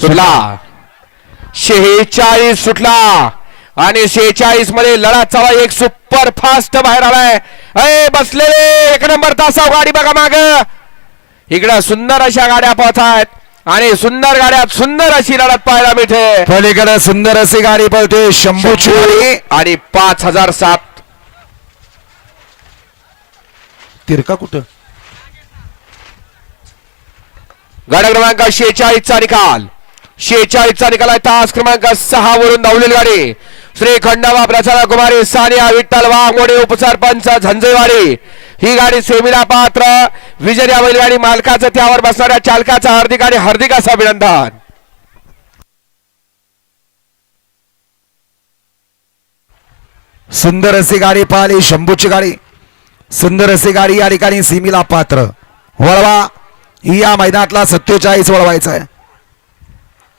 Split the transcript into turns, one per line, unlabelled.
सुटला. शेहेचाळीस सुटला. आणि शेहेचाळीसमध्ये लढा चला एक सुपर फास्ट बाहेर आलाय. अय बसलेले. एक नंबर तासाव गाडी बघा माग. इकडं सुंदर अशा गाड्या पळत आहेत आणि सुंदर गाड्यात सुंदर अशी लढत पाहायला मिळते.
पलीकडे सुंदर अशी गाडी पळते शंभूची गाडी.
आणि पाच हजार सात.
तिरका कुठं?
गाड्या क्रमांक शेहेचाळीस चा निकाल. शेहेचाळीसचा निकालाय. निकाल आहे तास क्रमांक सहा वरून धावलेली गाडी. श्री खंडाबा प्रसाद कुमारी सानिया विठ्ठल वाघमोडे उपसरपंच झंझेवाडी. ही गाडी सेमीला पात्र. विजय या बैलगाडी मालकाचं त्यावर बसणाऱ्या चालकाचा हार्दिक आणि हार्दिकाचं अभिनंदन.
सुंदर अशी गाडी पाहिली शंभूची गाडी. सुंदर अशी गाडी या ठिकाणी सीमीला पात्र. वळवा. ही या मैदानातला सत्तेचाळीस वळवायचा आहे